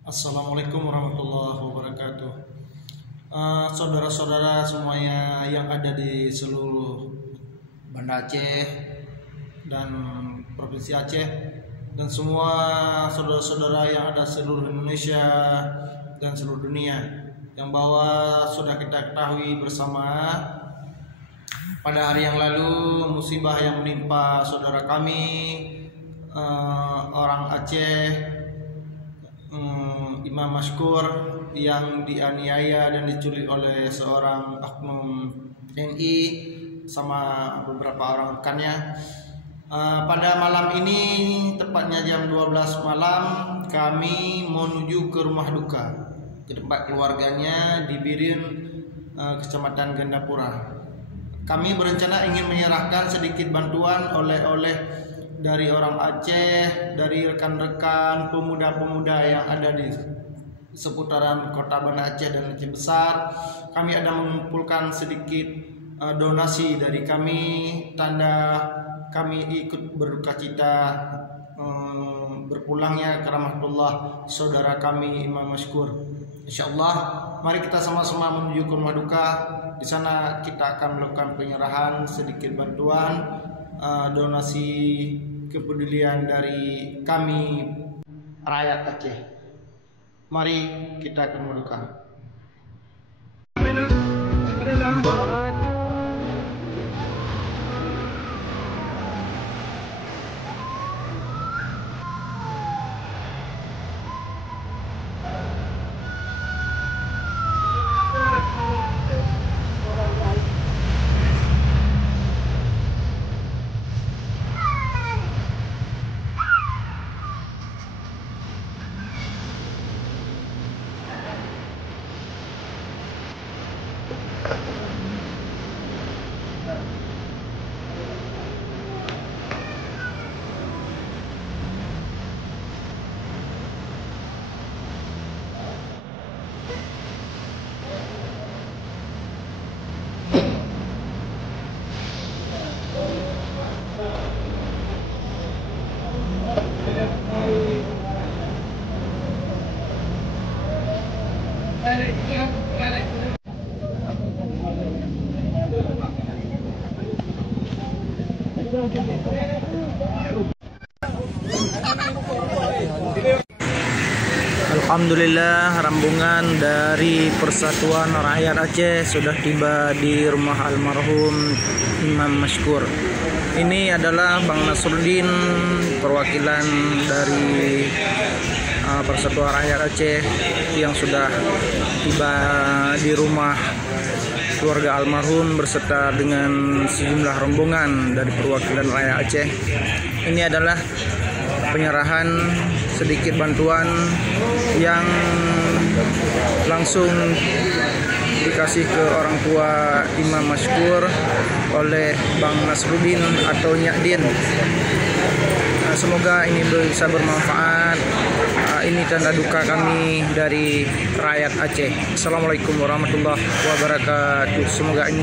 Assalamualaikum warahmatullahi wabarakatuh. Saudara-saudara semuanya yang ada di seluruh Banda Aceh dan Provinsi Aceh, dan semua saudara-saudara yang ada seluruh Indonesia dan seluruh dunia, yang bahwa sudah kita ketahui bersama pada hari yang lalu musibah yang menimpa saudara kami orang Aceh, Imam Mashkur, yang dianiaya dan diculik oleh seorang oknum TNI sama beberapa orang rekannya. Pada malam ini, tepatnya jam 12 malam, kami menuju ke rumah duka, ke tempat keluarganya di Birin, Kecamatan Gandapura. Kami berencana ingin menyerahkan sedikit bantuan oleh-oleh dari orang Aceh, dari rekan-rekan pemuda-pemuda yang ada di seputaran kota Banda Aceh dan Aceh Besar. Kami ada mengumpulkan sedikit donasi dari kami, tanda kami ikut berduka cita berpulangnya ke rahmatullah saudara kami Imam Mashkur. Insyaallah, mari kita sama-sama menuju ke rumah duka. Di sana kita akan melakukan penyerahan sedikit bantuan, donasi kepedulian dari kami rakyat Aceh. Mari kita akan berduka. Alhamdulillah, rombongan dari Persatuan Rakyat Aceh sudah tiba di rumah almarhum Imam Mashkur. Ini adalah Bang Nasruddin, perwakilan dari Persatuan Rakyat Aceh yang sudah tiba di rumah keluarga almarhum berserta dengan sejumlah rombongan dari perwakilan rakyat Aceh. Ini adalah penyerahan sedikit bantuan yang langsung dikasih ke orang tua Imam Mashkur oleh Bang Nasruddin atau Nyak Din. Semoga ini bisa bermanfaat. Ini tanda duka kami dari rakyat Aceh. Assalamualaikum warahmatullahi wabarakatuh. Semoga ini